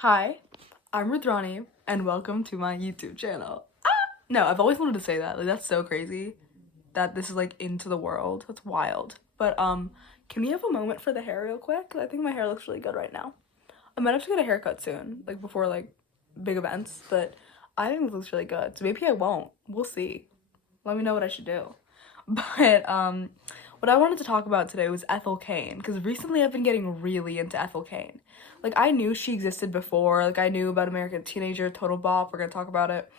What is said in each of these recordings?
Hi, I'm Rudrani, and welcome to my YouTube channel. No, I've always wanted to say that. Like, that's so crazy that this is like into the world. That's wild. But can we have a moment for the hair real quick? 'Cause I think my hair looks really good right now. I might have to get a haircut soon, like before like big events. But I think it looks really good. So maybe I won't. We'll see. Let me know what I should do. But what I wanted to talk about today was Ethel Cain, because recently I've been getting really into Ethel Cain. Like, I knew she existed before, like I knew about American Teenager, Total Bop, we're gonna talk about it,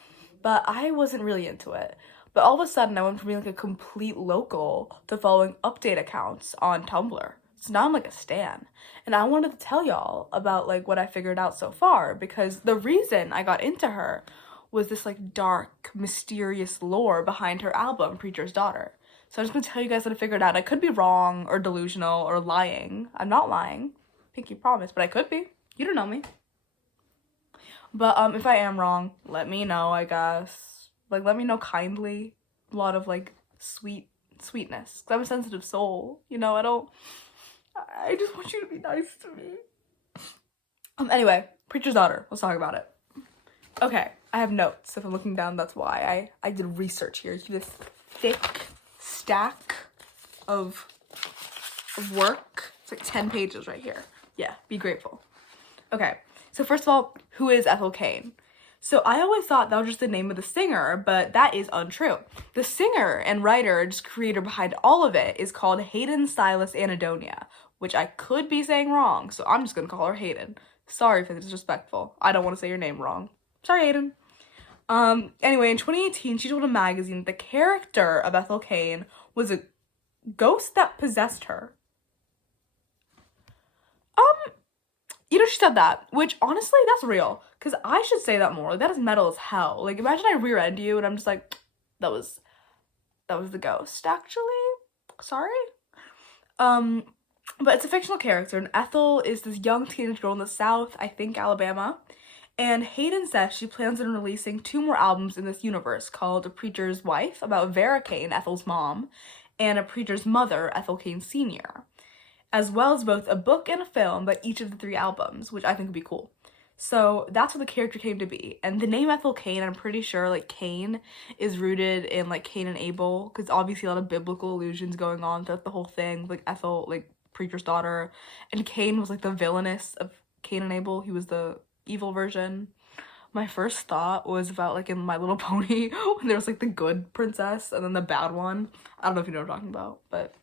but I wasn't really into it. But all of a sudden I went from being like a complete local to following update accounts on Tumblr. So now I'm like a stan. And I wanted to tell y'all about like what I figured out so far, because the reason I got into her was this like dark, mysterious lore behind her album, Preacher's Daughter. So I'm just gonna tell you guys what I figured out. I could be wrong or delusional or lying. I'm not lying. Pinky promise, but I could be. You don't know me. But if I am wrong, let me know, I guess. Like, let me know kindly. A lot of like sweetness. 'Cause I'm a sensitive soul. You know, I just want you to be nice to me. Anyway, Preacher's Daughter. Let's talk about it. Okay, I have notes. If I'm looking down, that's why. I did research here. It's this thick stack of work. It's like 10 pages right here. Yeah, be grateful. Okay, so first of all, who is Ethel Cain? So I always thought that was just the name of the singer, but that is untrue. The singer and writer, just creator behind all of it, is called Hayden Silas Anadonia, which I could be saying wrong, so I'm just gonna call her Hayden. Sorry if it's disrespectful. I don't want to say your name wrong. Sorry, Hayden. Anyway, in 2018, she told a magazine that the character of Ethel Cain was a ghost that possessed her. She said that, which honestly, that's real, because I should say that more. Like, that is metal as hell. Like, imagine I rear end you and I'm just like, that was the ghost, actually. Sorry. But it's a fictional character, and Ethel is this young teenage girl in the South, I think Alabama, and Hayden says she plans on releasing 2 more albums in this universe called A Preacher's Wife, about Vera Cain, Ethel's mom, and A Preacher's Mother, Ethel Cain Sr., as well as both a book and a film by each of the 3 albums, which I think would be cool. So that's how the character came to be. And the name Ethel Cain, I'm pretty sure, like, Cain is rooted in, like, Cain and Abel, because obviously a lot of biblical allusions going on throughout the whole thing. Like, Ethel, like, Preacher's daughter, and Cain was, like, the villainous of Cain and Abel. He was the evil version. My first thought was about, like, in My Little Pony, when there was, like, the good princess and then the bad one. I don't know if you know what I'm talking about, but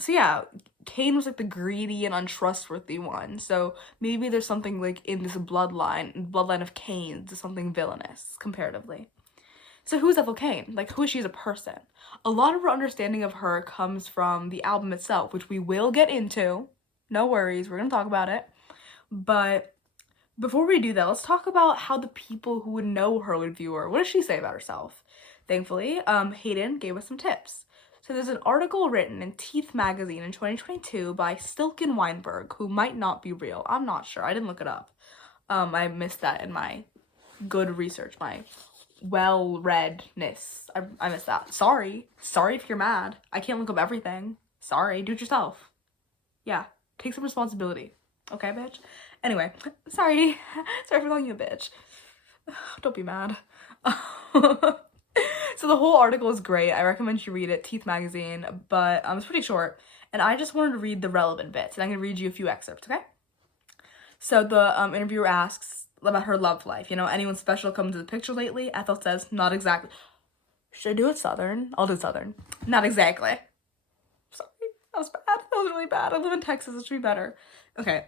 so yeah, Cain was like the greedy and untrustworthy one, so maybe there's something like in this bloodline of Cain's, something villainous, comparatively. So who's Ethel Cain? Like, who is she as a person? A lot of our understanding of her comes from the album itself, which we will get into. No worries, we're gonna talk about it. But before we do that, let's talk about how the people who would know her would view her. What does she say about herself? Thankfully, Hayden gave us some tips. So there's an article written in Teeth magazine in 2022 by Stilken Weinberg, who might not be real. I'm not sure. I didn't look it up. I missed that in my good research, my well-readness. I missed that. Sorry. Sorry if you're mad. I can't look up everything. Sorry. Do it yourself. Yeah. Take some responsibility. Okay, bitch? Anyway. Sorry. Sorry for calling you a bitch. Don't be mad. So the whole article is great. I recommend you read it, Teeth magazine, but it's pretty short, and I just wanted to read the relevant bits, and I'm gonna read you a few excerpts, okay? So the interviewer asks about her love life. You know, anyone special come to the picture lately? Ethel says, not exactly. Should I do it Southern? I'll do Southern. Not exactly. Sorry, that was bad. That was really bad. I live in Texas, it should be better. Okay,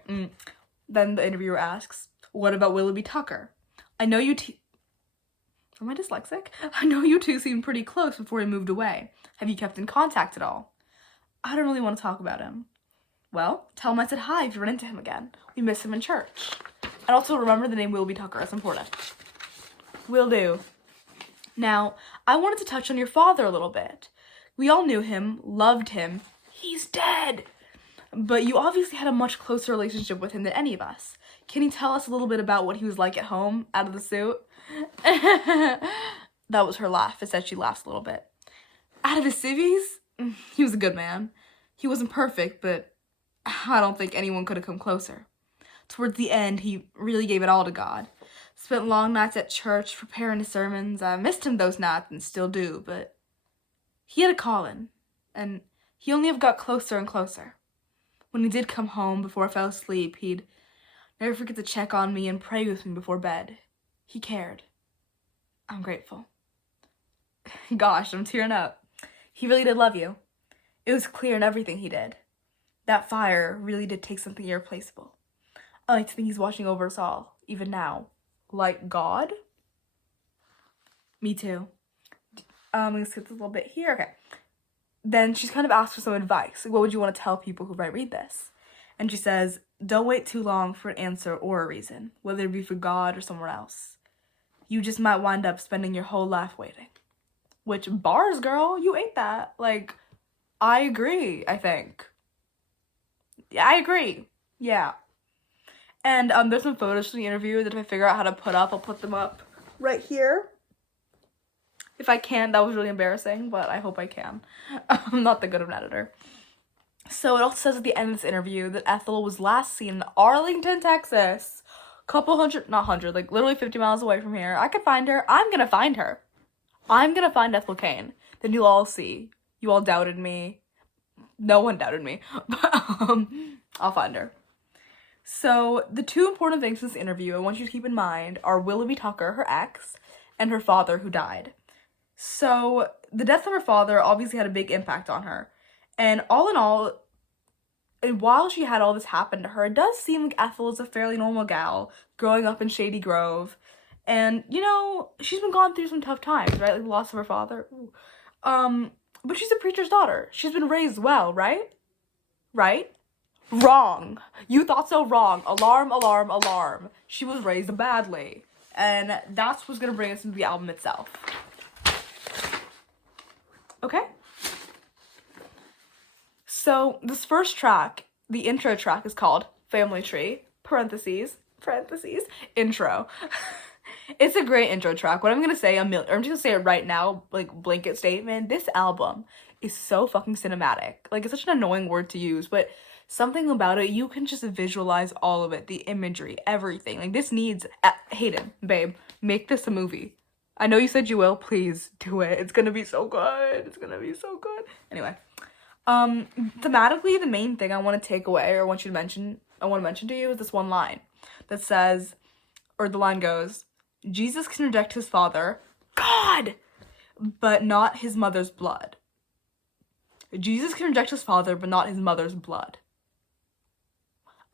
Then the interviewer asks, what about Willoughby Tucker? I know you Am I dyslexic? I know you two seemed pretty close before he moved away. Have you kept in contact at all? I don't really want to talk about him. Well, tell him I said hi if you run into him again. We miss him in church. And also remember the name Willoughby Tucker. It's important. Will do. Now, I wanted to touch on your father a little bit. We all knew him, loved him. He's dead. But you obviously had a much closer relationship with him than any of us. Can you tell us a little bit about what he was like at home, out of the suit? That was her laugh. It said she laughs a little bit. Out of his civvies? He was a good man. He wasn't perfect, but I don't think anyone could have come closer. towards the end, he really gave it all to God. Spent long nights at church preparing his sermons. I missed him those nights and still do, but he had a calling, and he only got closer and closer. When he did come home before I fell asleep, he'd never forget to check on me and pray with me before bed. He cared. I'm grateful. Gosh, I'm tearing up. He really did love you. It was clear in everything he did. That fire really did take something irreplaceable. I like to think he's watching over us all, even now. Like God? Me too. I'm gonna skip this a little bit here. Okay. Then she's kind of asked for some advice. Like, what would you want to tell people who might read this? And she says, don't wait too long for an answer or a reason, whether it be for God or somewhere else. You just might wind up spending your whole life waiting. Which, bars, girl, you ate that. Like, I agree, I think. Yeah, I agree. Yeah. And there's some photos from the interview that if I figure out how to put up, I'll put them up right here. If I can, that was really embarrassing, but I hope I can. I'm not that good of an editor. So it also says at the end of this interview that Ethel was last seen in Arlington, Texas. Like literally 50 miles away from here. I could find her. I'm gonna find her. I'm gonna find Ethel Cain. Then you'll all see. You all doubted me. No one doubted me. But I'll find her. So the two important things in this interview I want you to keep in mind are Willoughby Tucker, her ex, and her father who died. So the death of her father obviously had a big impact on her. And all in all, and while she had all this happen to her, it does seem like Ethel is a fairly normal gal growing up in Shady Grove. And, you know, she's been gone through some tough times, right? Like the loss of her father. But she's a preacher's daughter. She's been raised well, right? Right? Wrong. You thought so wrong. Alarm, alarm, alarm. She was raised badly. And that's what's gonna bring us into the album itself. Okay? So this first track, the intro track, is called Family Tree, parentheses, intro. It's a great intro track. What I'm gonna say, I'm just gonna say it right now, like blanket statement, this album is so fucking cinematic. Like, it's such an annoying word to use, but something about it, you can just visualize all of it, the imagery, everything. Like, this needs, Hayden, babe, make this a movie. I know you said you will, please do it. It's gonna be so good. It's gonna be so good. Anyway, thematically, the main thing I want to take away, or I want to mention to you is this one line that says, or the line goes, Jesus can reject his father, God, but not his mother's blood. Jesus can reject his father, but not his mother's blood.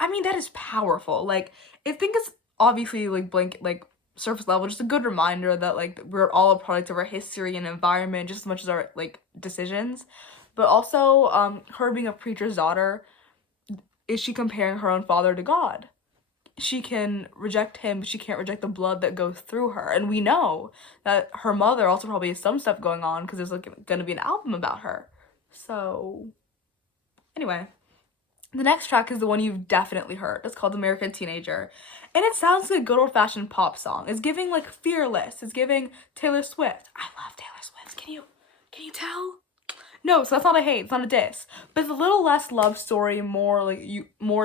I mean, that is powerful. Like, I think it's obviously, like, surface level, just a good reminder that, like, we're all a product of our history and environment just as much as our, like, decisions. But also, her being a preacher's daughter, is she comparing her own father to God? She can reject him, but she can't reject the blood that goes through her. And we know that her mother also probably has some stuff going on because there's, like, gonna be an album about her. So, anyway. The next track is the one you've definitely heard. It's called American Teenager. And it sounds like a good old-fashioned pop song. It's giving, like, Fearless. It's giving Taylor Swift. I love Taylor Swift. Can you tell? No, so that's not a hate. It's not a diss. But it's a little less love story, more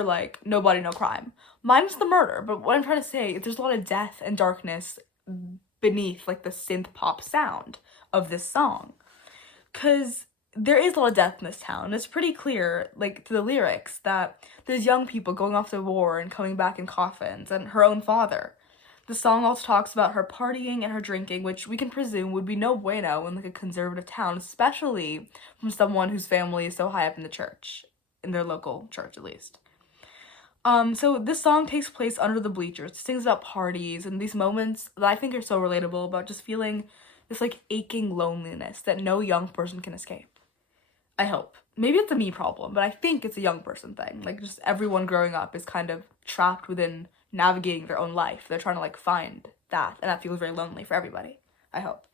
like Nobody, No Crime. Mine's the murder, but what I'm trying to say is there's a lot of death and darkness beneath, like, the synth pop sound of this song. 'Cause there is a lot of death in this town. It's pretty clear, like, through the lyrics, that there's young people going off to war and coming back in coffins, and her own father. The song also talks about her partying and her drinking, which we can presume would be no bueno in, like, a conservative town, especially from someone whose family is so high up in the church, in their local church at least. So this song takes place under the bleachers. It sings about parties and these moments that I think are so relatable about just feeling this, like, aching loneliness that no young person can escape. I hope. Maybe it's a me problem, but I think it's a young person thing. Like, just everyone growing up is kind of trapped within navigating their own life. They're trying to, like, find that, and that feels very lonely for everybody. I hope.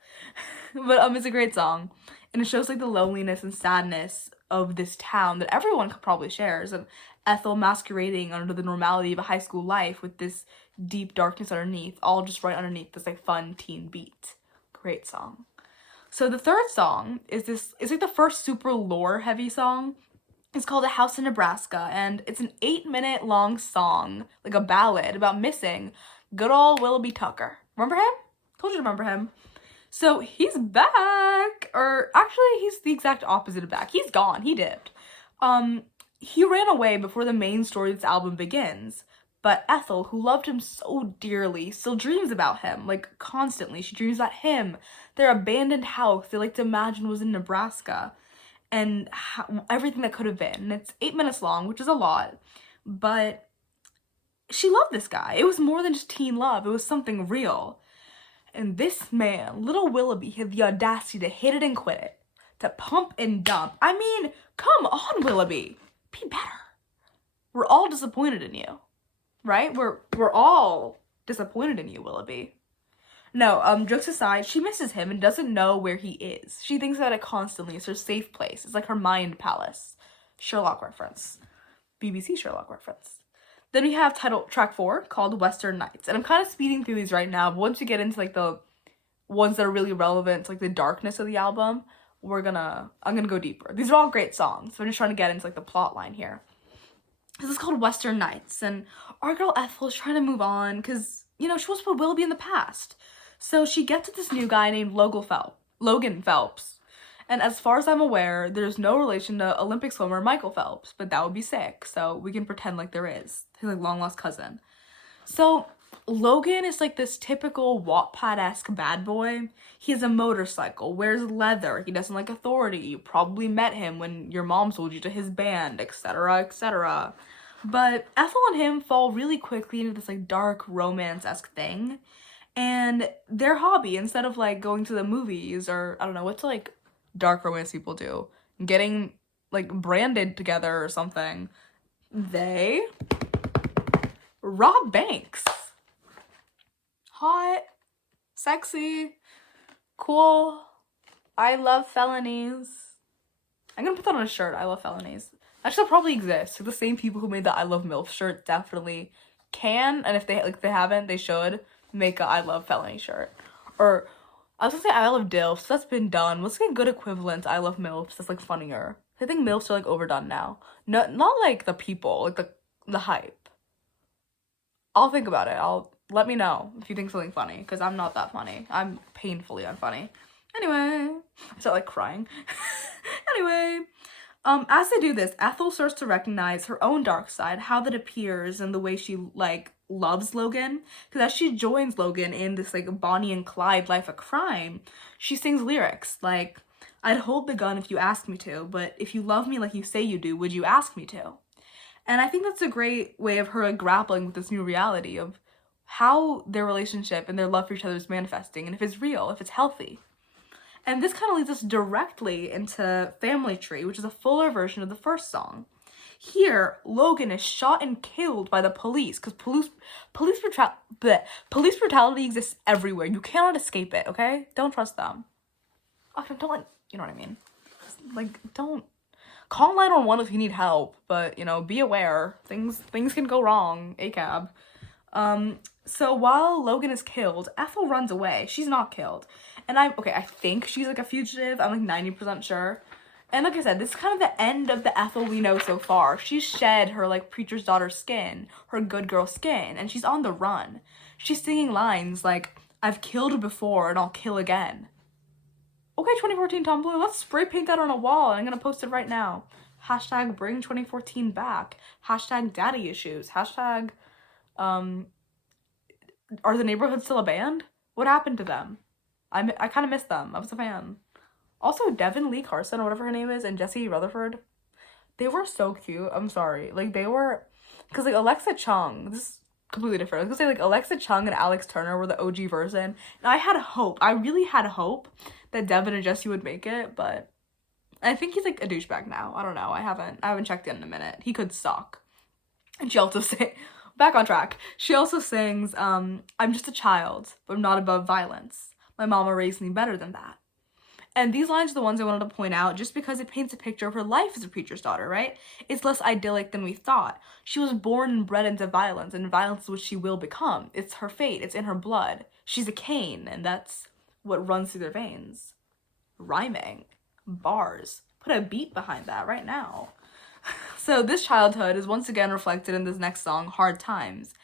But it's a great song, and it shows, like, the loneliness and sadness of this town that everyone probably shares, and Ethel masquerading under the normality of a high school life with this deep darkness underneath, all just right underneath this, like, fun teen beat. Great song. So the third song is like the first super lore heavy song. It's called A House in Nebraska, and it's an 8-minute long song, like a ballad about missing good old Willoughby Tucker. Remember him? Told you to remember him. So he's back, or actually he's the exact opposite of back. He's gone, he dipped. He ran away before the main story of this album begins, but Ethel, who loved him so dearly, still dreams about him, like constantly. She dreams about him, their abandoned house they like to imagine was in Nebraska, and everything that could have been. And it's 8 minutes long, which is a lot, but she loved this guy. It was more than just teen love, it was something real. And this man, little Willoughby, had the audacity to hit it and quit it, to pump and dump. I mean, come on, Willoughby, be better. We're all disappointed in you, right? We're all disappointed in you, Willoughby. No, jokes aside, she misses him and doesn't know where he is. She thinks about it constantly. It's her safe place. It's like her mind palace. Sherlock reference. BBC Sherlock reference. Then we have track 4 called Western Nights. And I'm kind of speeding through these right now, but once you get into like the ones that are really relevant to like the darkness of the album, I'm gonna go deeper. These are all great songs, so I'm just trying to get into like the plot line here. This is called Western Nights, and our girl Ethel is trying to move on because, you know, she wants to put Willoughby in the past. So she gets with this new guy named Logan Phelps. And as far as I'm aware, there's no relation to Olympic swimmer Michael Phelps, but that would be sick, so we can pretend like there is. His like long-lost cousin. So Logan is like this typical Wattpad-esque bad boy. He has a motorcycle, wears leather, he doesn't like authority. You probably met him when your mom sold you to his band, etc., etc. But Ethel and him fall really quickly into this like dark romance-esque thing. And their hobby, instead of like going to the movies or I don't know, what's like dark romance people do, getting like branded together or something, they rob banks. Hot, sexy, cool. I love felonies. I'm gonna put that on a shirt. I love felonies. That should probably exist. The same people who made the I love MILF shirt definitely can, and if they haven't, they should make a I love felony shirt. Or I was gonna say I love DILFs. That's been done. Let's get good equivalent to I love MILFs. That's like funnier. I think MILFs are like overdone now. No, not like the people, like the hype. I'll think about it. Let me know if you think something funny, because I'm not that funny. I'm painfully unfunny. Anyway, I start like crying. Anyway, as they do this, Ethel starts to recognize her own dark side, how that appears in the way she like loves Logan. Because as she joins Logan in this like Bonnie and Clyde life of crime, she sings lyrics like, "I'd hold the gun if you asked me to, but if you love me like you say you do, would you ask me to?" And I think that's a great way of her like, grappling with this new reality of how their relationship and their love for each other is manifesting, and if it's real, if it's healthy. And this kind of leads us directly into Family Tree, which is a fuller version of the first song. Here, Logan is shot and killed by the police, because police brutality exists everywhere. You cannot escape it, okay? Don't trust them. Oh, don't, you know what I mean? Like, don't. Call 911 if you need help, but, you know, be aware. Things can go wrong, ACAB. So while Logan is killed, Ethel runs away. She's not killed. And I think she's like a fugitive. I'm like 90% sure. And like I said, this is kind of the end of the Ethel we know so far. She's shed her like preacher's daughter skin, her good girl skin, and she's on the run. She's singing lines like, "I've killed before and I'll kill again." Okay, 2014 Tumblr, let's spray paint that on a wall, and I'm gonna post it right now. Hashtag bring 2014 back. Hashtag daddy issues. Hashtag, are the neighborhoods still a band? What happened to them? I kind of miss them. I was a fan. Also, Devin Lee Carson, or whatever her name is, and Jesse Rutherford, they were so cute. I'm sorry. Like, they were, because, like, Alexa Chung, this is completely different. I was gonna say, like, Alexa Chung and Alex Turner were the OG version, and I had hope. I really had hope that Devin and Jesse would make it, but I think he's, like, a douchebag now. I don't know. I haven't checked in a minute. He could suck. And she also back on track. She also sings, "I'm just a child, but I'm not above violence. My mama raised me better than that." And these lines are the ones I wanted to point out just because it paints a picture of her life as a preacher's daughter, right? It's less idyllic than we thought. She was born and bred into violence, and violence is what she will become. It's her fate. It's in her blood. She's a Cain, and that's what runs through their veins. Rhyming. Bars. Put a beat behind that right now. So this childhood is once again reflected in this next song, Hard Times.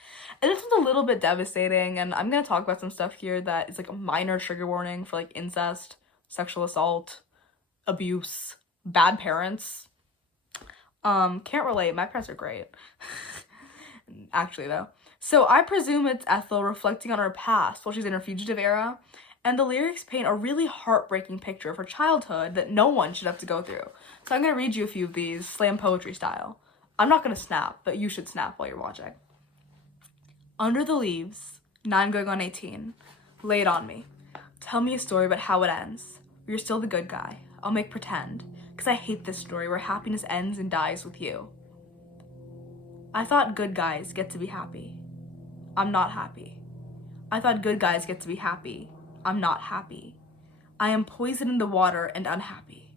And this one's a little bit devastating, and I'm gonna talk about some stuff here that is like a minor trigger warning for like incest, sexual assault, abuse, bad parents. Can't relate, my parents are great. Actually though. So I presume it's Ethel reflecting on her past while she's in her fugitive era, and the lyrics paint a really heartbreaking picture of her childhood that no one should have to go through. So I'm gonna read you a few of these, slam poetry style. I'm not gonna snap, but you should snap while you're watching. Under the leaves, 9 going on 18. Lay it on me. Tell me a story about how it ends. You're still the good guy. I'll make pretend, because I hate this story where happiness ends and dies with you. I thought good guys get to be happy. I'm not happy. I thought good guys get to be happy. I'm not happy. I am poison in the water and unhappy.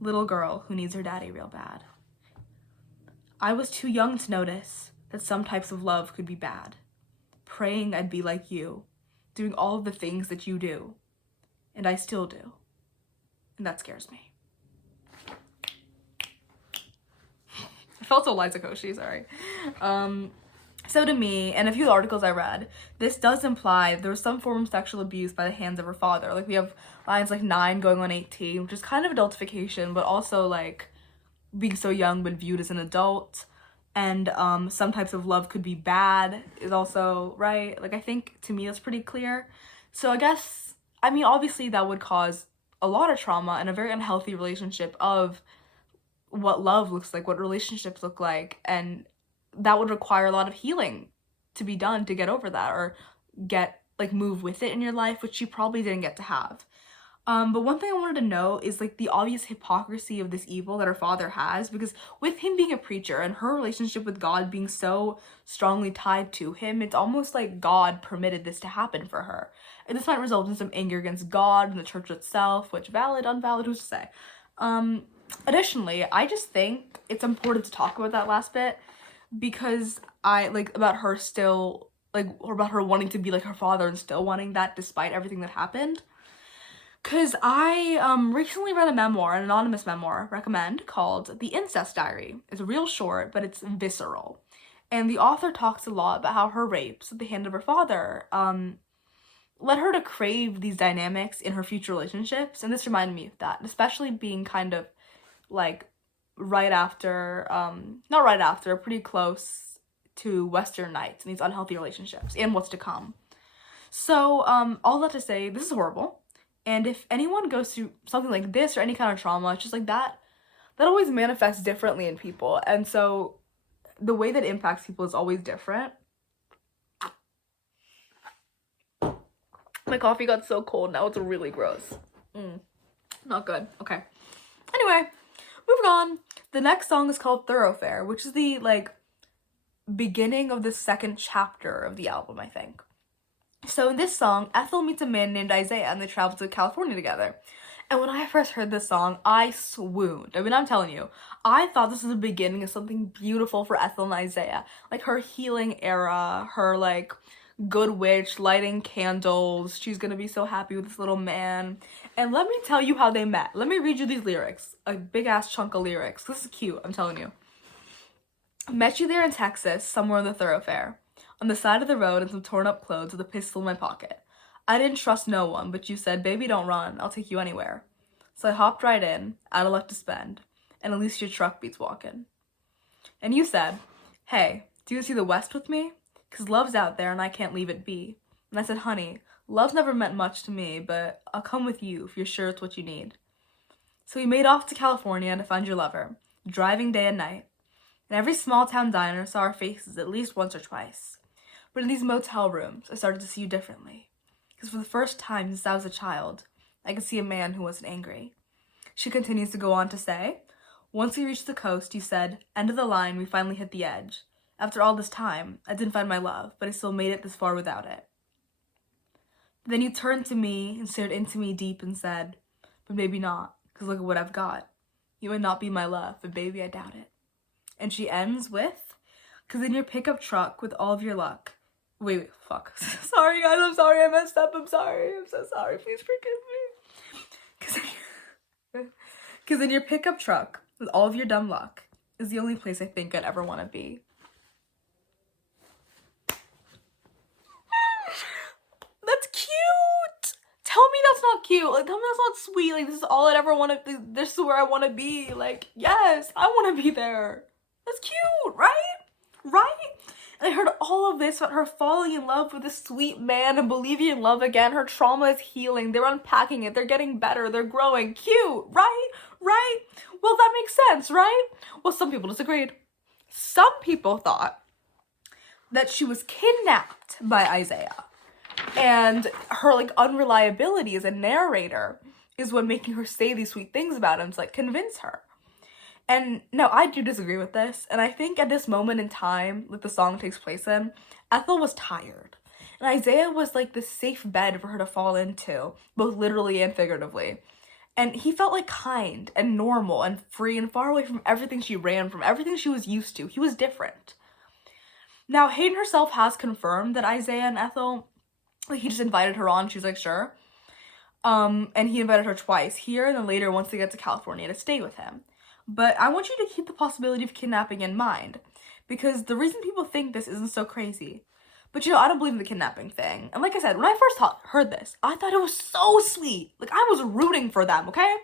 Little girl who needs her daddy real bad. I was too young to notice that some types of love could be bad. Praying I'd be like you, doing all of the things that you do. And I still do. And that scares me. I felt so Liza Koshy, sorry. So to me, and a few articles I read, this does imply there was some form of sexual abuse by the hands of her father. Like we have lines like 9 going on 18, which is kind of adultification, but also like being so young but viewed as an adult. And some types of love could be bad is also, right? Like I think to me that's pretty clear. So I guess, I mean, obviously that would cause a lot of trauma and a very unhealthy relationship of what love looks like, what relationships look like, and that would require a lot of healing to be done to get over that or get like move with it in your life, which you probably didn't get to have. But one thing I wanted to know is like the obvious hypocrisy of this evil that her father has, because with him being a preacher and her relationship with God being so strongly tied to him, it's almost like God permitted this to happen for her. And this might result in some anger against God and the church itself, which valid, unvalid, who's to say? Additionally, I just think it's important to talk about that last bit because I like about her still like or about her wanting to be like her father and still wanting that despite everything that happened. Cause I recently read a memoir, an anonymous memoir, recommend, called The Incest Diary. It's real short, but it's visceral. And the author talks a lot about how her rapes at the hand of her father led her to crave these dynamics in her future relationships, and this reminded me of that, especially being kind of like right after, not right after, pretty close to Western nights and these unhealthy relationships and what's to come. So, all that to say, this is horrible. And if anyone goes through something like this or any kind of trauma, it's just like that always manifests differently in people. And so the way that impacts people is always different. My coffee got so cold, now it's really gross. Not good. Okay. Anyway, moving on. The next song is called Thoroughfare, which is the, like, beginning of the second chapter of the album, I think. So in this song, Ethel meets a man named Isaiah and they travel to California together. And when I first heard this song, I swooned. I mean, I'm telling you, I thought this was the beginning of something beautiful for Ethel and Isaiah. Like, her healing era, her, like, good witch, lighting candles. She's gonna be so happy with this little man. And let me tell you how they met. Let me read you these lyrics. A big-ass chunk of lyrics. This is cute, I'm telling you. Met you there in Texas, somewhere in the thoroughfare. On the side of the road in some torn-up clothes with a pistol in my pocket. I didn't trust no one, but you said, baby, don't run. I'll take you anywhere. So I hopped right in, out of luck to spend, and at least your truck beats walking. And you said, hey, do you see the West with me? 'Cause love's out there and I can't leave it be. And I said, honey, love's never meant much to me, but I'll come with you if you're sure it's what you need. So we made off to California to find your lover, driving day and night. And every small town diner saw our faces at least once or twice. But in these motel rooms, I started to see you differently. Because for the first time since I was a child, I could see a man who wasn't angry. She continues to go on to say, once we reached the coast, you said, end of the line, we finally hit the edge. After all this time, I didn't find my love, but I still made it this far without it. Then you turned to me and stared into me deep and said, but maybe not, because look at what I've got. You might not be my love, but baby, I doubt it. And she ends with, because in your pickup truck with all of your luck, wait, fuck. Sorry, guys, I'm sorry I messed up. I'm sorry. I'm so sorry. Please forgive me. Because in your pickup truck, with all of your dumb luck, is the only place I think I'd ever want to be. That's cute! Tell me that's not cute. Like, tell me that's not sweet. Like, this is all I'd ever want to, this is where I want to be. Like, yes, I want to be there. That's cute, right? Right? And I heard all of this about her falling in love with this sweet man and believing in love again. Her trauma is healing. They're unpacking it. They're getting better. They're growing. Cute, right? Right? Well, that makes sense, right? Well, some people disagreed. Some people thought that she was kidnapped by Isaiah. And her, like, unreliability as a narrator is what making her say these sweet things about him to, like, convince her. And no, I do disagree with this. And I think at this moment in time, like, the song takes place in, Ethel was tired. And Isaiah was, like, the safe bed for her to fall into, both literally and figuratively. And he felt, like, kind and normal and free and far away from everything she ran from, everything she was used to. He was different. Now, Hayden herself has confirmed that Isaiah and Ethel, like, he just invited her on. She was like, sure. And he invited her twice, here and then later once they get to California, to stay with him. But I want you to keep the possibility of kidnapping in mind, because the reason people think this isn't so crazy. But, you know, I don't believe in the kidnapping thing. And like I said, when I first heard this, I thought it was so sweet. Like, I was rooting for them, okay?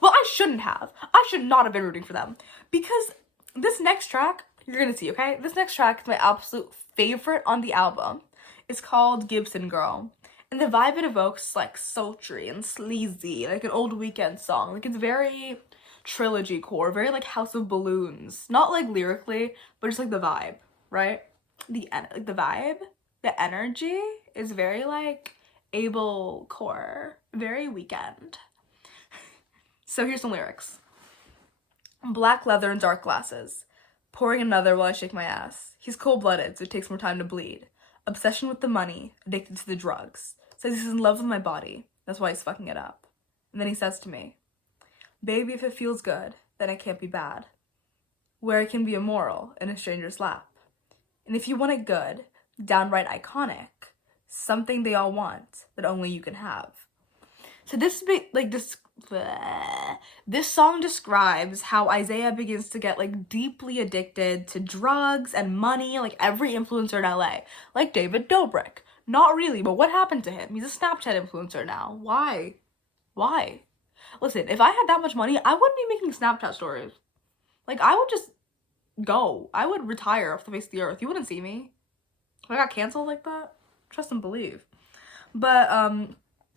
Well, I shouldn't have. I should not have been rooting for them. Because this next track, you're gonna see, okay? This next track is my absolute favorite on the album. It's called Gibson Girl. And the vibe it evokes is, like, sultry and sleazy, like an old Weekend song. Like, it's very trilogy core, very, like, House of Balloons. Not, like, lyrically, but just, like, the vibe, right? The vibe, the energy is very, like, Abel core, very Weekend. So here's some lyrics. Black leather and dark glasses. Pouring another while I shake my ass. He's cold-blooded, so it takes more time to bleed. Obsession with the money, addicted to the drugs. Says he's in love with my body, that's why he's fucking it up. And then he says to me, baby, if it feels good, then it can't be bad. Where it can be immoral in a stranger's lap. And if you want it good, downright iconic, something they all want that only you can have. So this song describes how Isaiah begins to get, like, deeply addicted to drugs and money, like every influencer in LA, like David Dobrik. Not really, but what happened to him? He's a Snapchat influencer now. Why? Listen, if I had that much money, I wouldn't be making Snapchat stories. Like, I would just go. I would retire off the face of the earth. You wouldn't see me. If I got canceled like that, trust and believe. But,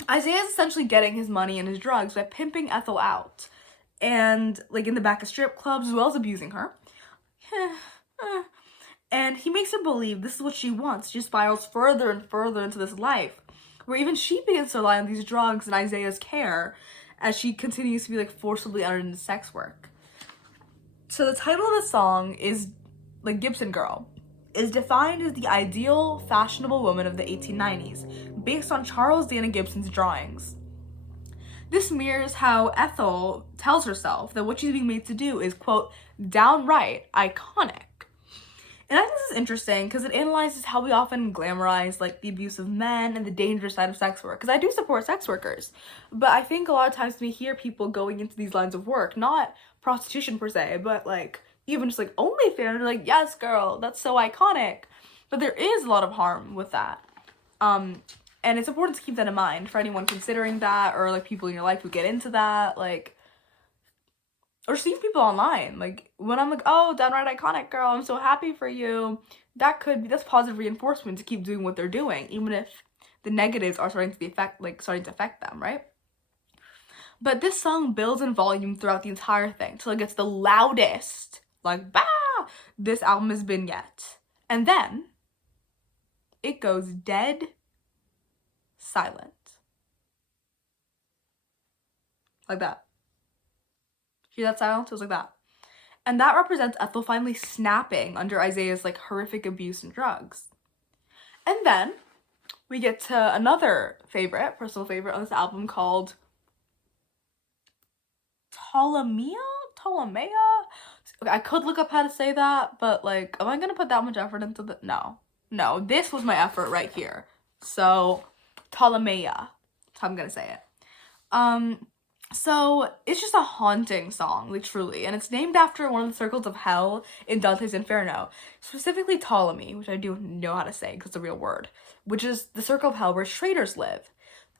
Isaiah's essentially getting his money and his drugs by pimping Ethel out. And, like, in the back of strip clubs, as well as abusing her. And he makes her believe this is what she wants. She spirals further and further into this life, where even she begins to rely on these drugs and Isaiah's care as she continues to be, like, forcibly entered into sex work. So the title of the song is, like, Gibson Girl, is defined as the ideal fashionable woman of the 1890s, based on Charles Dana Gibson's drawings. This mirrors how Ethel tells herself that what she's being made to do is, quote, downright iconic. And I think this is interesting because it analyzes how we often glamorize, like, the abuse of men and the dangerous side of sex work. Because I do support sex workers, but I think a lot of times we hear people going into these lines of work, not prostitution per se, but, like, even just, like, OnlyFans, like, yes, girl, that's so iconic. But there is a lot of harm with that. And it's important to keep that in mind for anyone considering that, or, like, people in your life who get into that, like, or see people online. Like, when I'm like, oh, downright iconic, girl, I'm so happy for you, that's positive reinforcement to keep doing what they're doing, even if the negatives are starting to affect them, right? But this song builds in volume throughout the entire thing till it gets the loudest, like, bah, this album has been yet. And then it goes dead silent. Like that. Hear that silence? It was like that. And that represents Ethel finally snapping under Isaiah's, like, horrific abuse and drugs. And then we get to another personal favorite on this album called Ptolemea? Okay, I could look up how to say that, but, like, am I gonna put that much effort into the... No, this was my effort right here. So, Ptolemea. That's how I'm gonna say it. So it's just a haunting song, like truly, and it's named after one of the circles of hell in Dante's Inferno, specifically Ptolemy, which I do know how to say because it's a real word, which is the circle of hell where traitors live.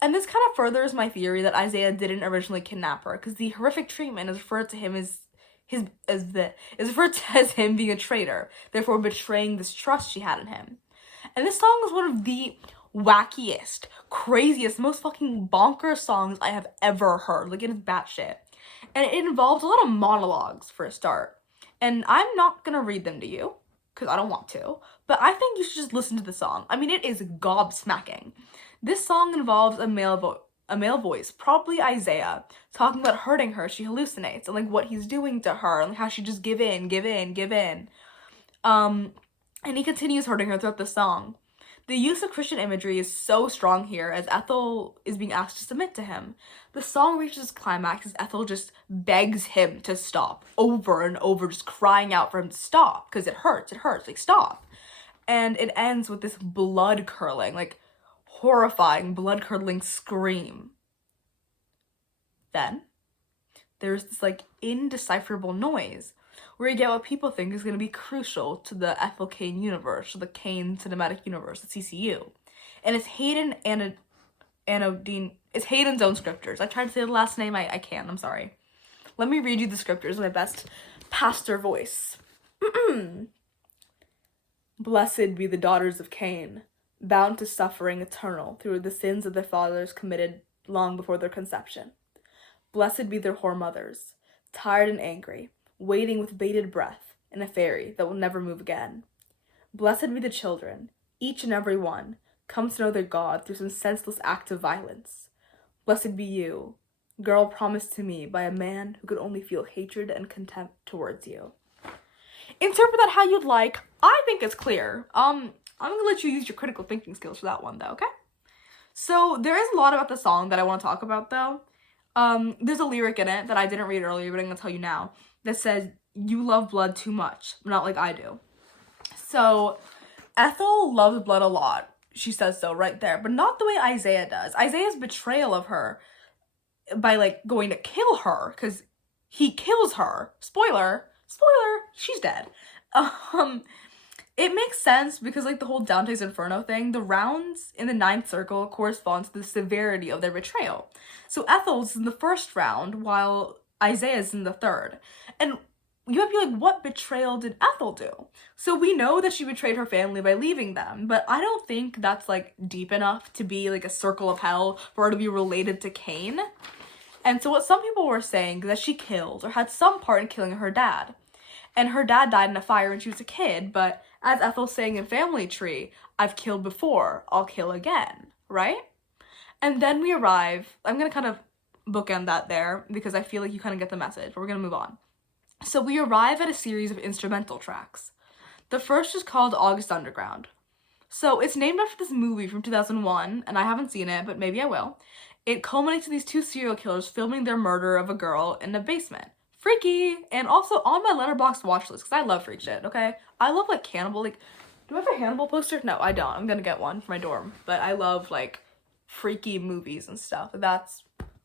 And this kind of furthers my theory that Isaiah didn't originally kidnap her, because the horrific treatment is referred to him as is referred to as him being a traitor, therefore betraying this trust she had in him. And this song is one of the wackiest, craziest, most fucking bonkers songs I have ever heard. Like, it is batshit. And it involves a lot of monologues for a start. And I'm not gonna read them to you, because I don't want to, but I think you should just listen to the song. I mean, it is gobsmacking. This song involves a male voice, probably Isaiah, talking about hurting her. She hallucinates, and like what he's doing to her, and how she just give in, give in, give in. And he continues hurting her throughout the song. The use of Christian imagery is so strong here as Ethel is being asked to submit to him. The song reaches its climax as Ethel just begs him to stop over and over, just crying out for him to stop because it hurts, like stop. And it ends with this blood-curdling, like horrifying, blood-curdling scream. Then there's this like indecipherable noise where you get what people think is going to be crucial to the ethel cain universe, or the Cain cinematic universe, the CCU. And it's it's Hayden's own scriptures. I tried to say the last name, I can't, I'm sorry. Let me read you the scriptures in my best pastor voice. Blessed be the daughters of Cain, bound to suffering eternal through the sins of their fathers committed long before their conception. Blessed be their whore mothers, tired and angry, waiting with bated breath in a fairy that will never move again. Blessed be the children, each and every one, comes to know their God through some senseless act of violence. Blessed be you, girl promised to me by a man who could only feel hatred and contempt towards you. Interpret that how you'd like. I think it's clear. I'm gonna let you use your critical thinking skills for that one though, okay? So there is a lot about the song that I want to talk about though. There's a lyric in it that I didn't read earlier, but I'm gonna tell you now, that says, "You love blood too much, not like I do." So Ethel loves blood a lot. She says so right there, but not the way Isaiah does. Isaiah's betrayal of her by like going to kill her, because he kills her. Spoiler, she's dead. It makes sense because like the whole Dante's Inferno thing, the rounds in the ninth circle correspond to the severity of their betrayal. So Ethel's in the first round while Isaiah's in the third. And you might be like, what betrayal did Ethel do? So we know that she betrayed her family by leaving them, but I don't think that's like deep enough to be like a circle of hell for her to be related to Cain. And so what some people were saying is that she killed or had some part in killing her dad. And her dad died in a fire when she was a kid, but as Ethel's saying in Family Tree, I've killed before, I'll kill again, right? And then we arrive, I'm gonna kind of bookend that there because I feel like you kind of get the message, but we're gonna move on. So we arrive at a series of instrumental tracks. The first is called August Underground. So it's named after this movie from 2001, and I haven't seen it, but maybe I will. It culminates in these two serial killers filming their murder of a girl in a basement. Freaky! And also on my Letterboxd watch list, because I love freak shit, okay? I love, like, Hannibal. Like, do I have a Hannibal poster? No, I don't. I'm gonna get one for my dorm. But I love, like, freaky movies and stuff. That's,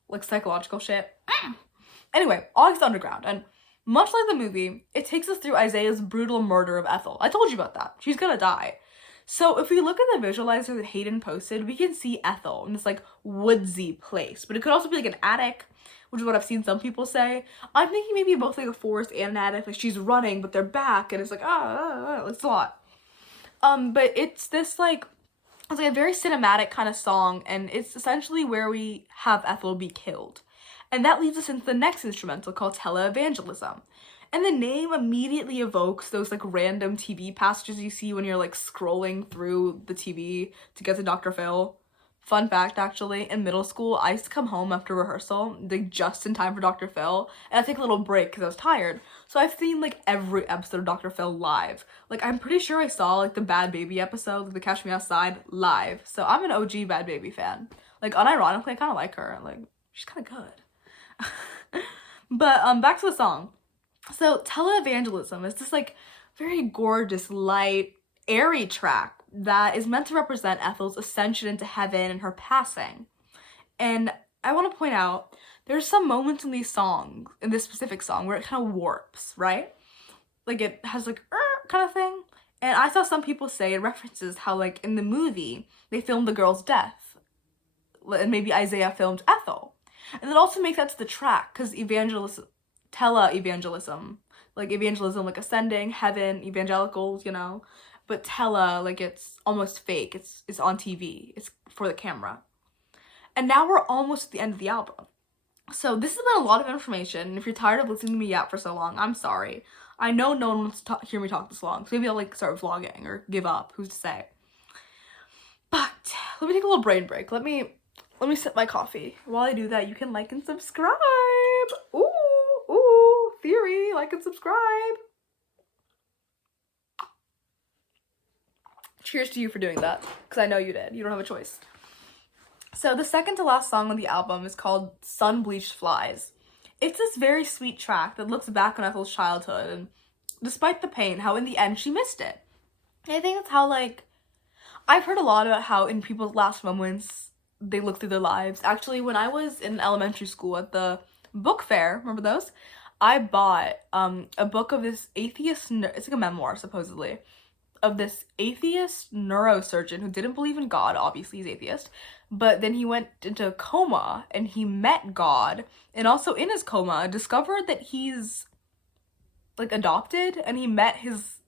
like, psychological shit. Anyway, August Underground. And much like the movie, it takes us through Isaiah's brutal murder of Ethel. I told you about that. She's gonna die. So if we look at the visualizer that Hayden posted, we can see Ethel in this, like, woodsy place. But it could also be, like, an attic, which is what I've seen some people say. I'm thinking maybe both like a forest and an attic, like she's running, but they're back, and it's like, it's a lot. But it's this like, it's like a very cinematic kind of song, and it's essentially where we have Ethel be killed. And that leads us into the next instrumental called Televangelism. And the name immediately evokes those like random TV passages you see when you're like scrolling through the TV to get to Dr. Phil. Fun fact, actually, in middle school, I used to come home after rehearsal, like, just in time for Dr. Phil, and I'd take a little break because I was tired. So I've seen, like, every episode of Dr. Phil live. Like, I'm pretty sure I saw, like, the Bad Baby episode, like, the Catch Me Outside, live. So I'm an OG Bad Baby fan. Like, unironically, I kind of like her. Like, she's kind of good. But, back to the song. So, Televangelism is this, like, very gorgeous, light, airy track that is meant to represent Ethel's ascension into heaven and her passing. And I want to point out there's some moments in these songs, in this specific song, where it kind of warps, right? Like it has like kind of thing. And I saw some people say it references how like in the movie they filmed the girl's death, and maybe Isaiah filmed Ethel, and it also makes that to the track because evangelism, like evangelism, like ascending, heaven, evangelicals, you know, but tele, like it's almost fake. It's on TV. It's for the camera. And now we're almost at the end of the album. So this has been a lot of information, and if you're tired of listening to me yap for so long, I'm sorry. I know no one wants to hear me talk this long, so maybe I'll like start vlogging or give up, who's to say. But let me take a little brain break. Let me sip my coffee. While I do that, you can like and subscribe. Ooh, theory, like and subscribe. Cheers to you for doing that, because I know you did. You don't have a choice. So the second to last song on the album is called Sun Bleached Flies. It's this very sweet track that looks back on Ethel's childhood and despite the pain, how in the end she missed it. And I think that's how, like, I've heard a lot about how in people's last moments they look through their lives. Actually, when I was in elementary school at the book fair, remember those? I bought a book of this atheist, it's like a memoir supposedly, of this atheist neurosurgeon who didn't believe in God. Obviously he's atheist, but then he went into a coma and he met God, and also in his coma discovered that he's like adopted, and he met his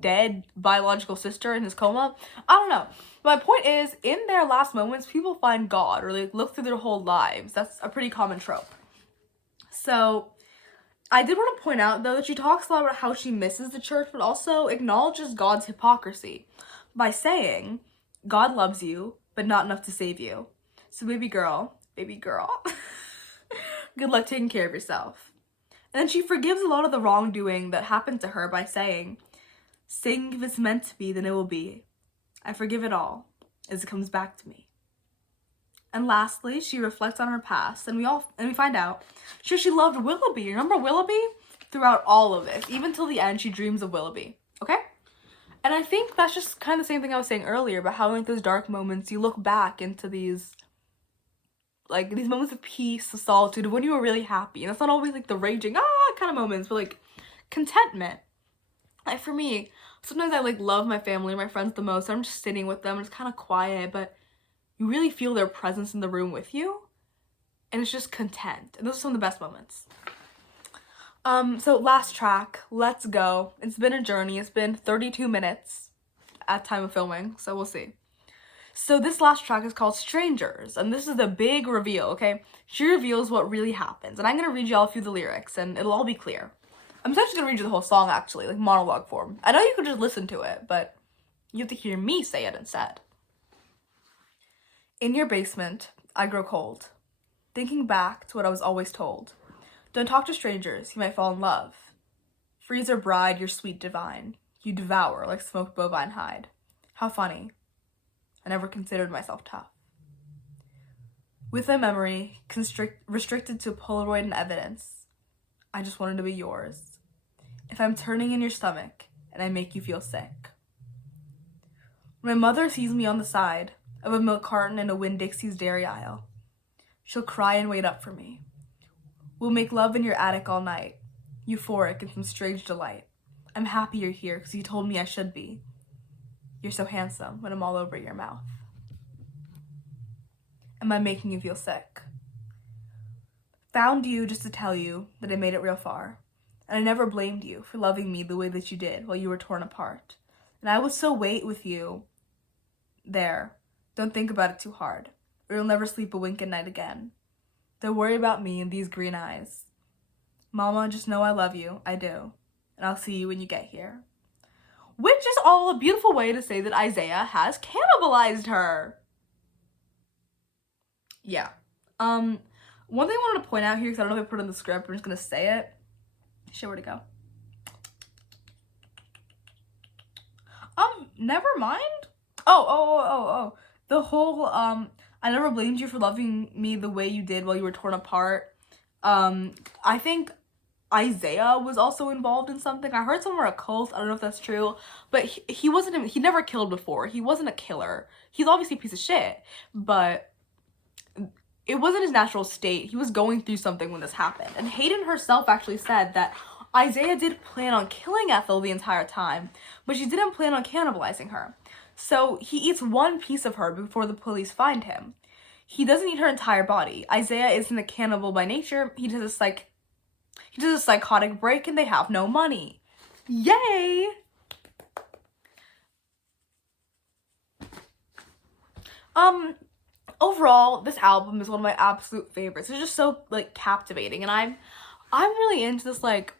dead biological sister in his coma. I don't know. My point is, in their last moments, people find God or like look through their whole lives. That's a pretty common trope. So I did want to point out, though, that she talks a lot about how she misses the church, but also acknowledges God's hypocrisy by saying, God loves you, but not enough to save you. So baby girl, good luck taking care of yourself. And then she forgives a lot of the wrongdoing that happened to her by saying, saying if it's meant to be, then it will be. I forgive it all, as it comes back to me. And lastly, she reflects on her past, and we find out she loved Willoughby. Remember Willoughby? Throughout all of this, even till the end, she dreams of Willoughby. Okay? And I think that's just kind of the same thing I was saying earlier about how, like, those dark moments, you look back into these moments of peace, of solitude, of when you were really happy. And it's not always like the raging kind of moments, but like contentment. Like for me, sometimes I like love my family, my friends the most. I'm just sitting with them, it's kind of quiet, but you really feel their presence in the room with you, and it's just content. And those are some of the best moments. So last track, Let's Go. It's been a journey. It's been 32 minutes at time of filming, so we'll see. So this last track is called Strangers, and this is the big reveal, okay? She reveals what really happens, and I'm gonna read you all a few of the lyrics, and it'll all be clear. I'm essentially gonna read you the whole song, actually, like monologue form. I know you could just listen to it, but you have to hear me say it instead. In your basement, I grow cold, thinking back to what I was always told. Don't talk to strangers, you might fall in love. Freezer bride, you're sweet divine. You devour like smoked bovine hide. How funny. I never considered myself tough. With my memory restricted to Polaroid and evidence, I just wanted to be yours. If I'm turning in your stomach and I make you feel sick. When my mother sees me on the side of a milk carton in a Winn-Dixie's dairy aisle, she'll cry and wait up for me. We'll make love in your attic all night, euphoric in some strange delight. I'm happy you're here because you told me I should be. You're so handsome when I'm all over your mouth. Am I making you feel sick? Found you just to tell you that I made it real far. And I never blamed you for loving me the way that you did while you were torn apart. And I would still wait with you there. Don't think about it too hard, or you'll never sleep a wink at night again. Don't worry about me and these green eyes. Mama, just know I love you. I do. And I'll see you when you get here. Which is all a beautiful way to say that Isaiah has cannibalized her. Yeah. One thing I wanted to point out here, because I don't know if I put it in the script, I'm just going to say it. Shit, where'd it go? Never mind. Oh. The whole, I never blamed you for loving me the way you did while you were torn apart. I think Isaiah was also involved in something. I heard somewhere a cult. I don't know if that's true, but he never killed before. He wasn't a killer. He's obviously a piece of shit, but it wasn't his natural state. He was going through something when this happened. And Hayden herself actually said that Isaiah did plan on killing Ethel the entire time, but she didn't plan on cannibalizing her. So he eats one piece of her before the police find him. He doesn't eat her entire body. Isaiah isn't a cannibal by nature. He does a psychotic break and they have no money. Yay! Overall, this album is one of my absolute favorites. It's just so, like, captivating, and I'm really into this, like,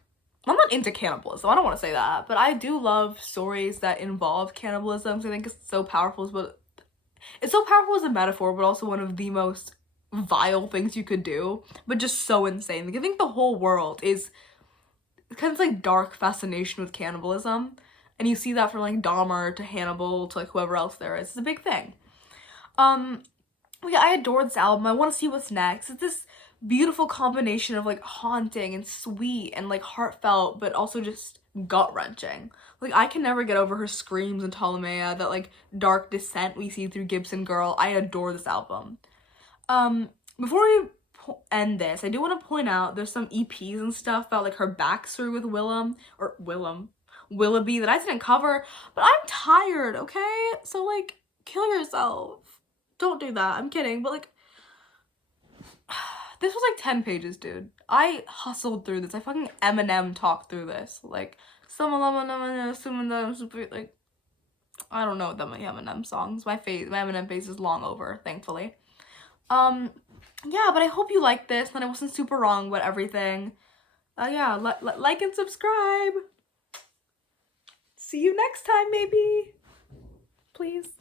I'm not into cannibalism, I don't want to say that, but I do love stories that involve cannibalism, so I think it's so powerful, but it's so powerful as a metaphor, but also one of the most vile things you could do, but just so insane. Like, I think the whole world is kind of, like, dark fascination with cannibalism, and you see that from, like, Dahmer to Hannibal to, like, whoever else there is. It's a big thing. Yeah, I adore this album. I want to see what's next. It's this beautiful combination of, like, haunting and sweet and, like, heartfelt, but also just gut-wrenching. Like, I can never get over her screams in Ptolemea, that, like, dark descent we see through Gibson Girl. I adore this album. Before we end this, I do want to point out there's some EPs and stuff about, like, her backstory with Willoughby that I didn't cover, but I'm tired, okay? So, like, kill yourself. Don't do that. I'm kidding, but, like, this was, like, 10 pages, dude. I hustled through this. I fucking Eminem talked through this. Like, like, I don't know that many Eminem songs. My Eminem face is long over, thankfully. Yeah, but I hope you liked this, and I wasn't super wrong about everything. Yeah, like and subscribe. See you next time, maybe. Please.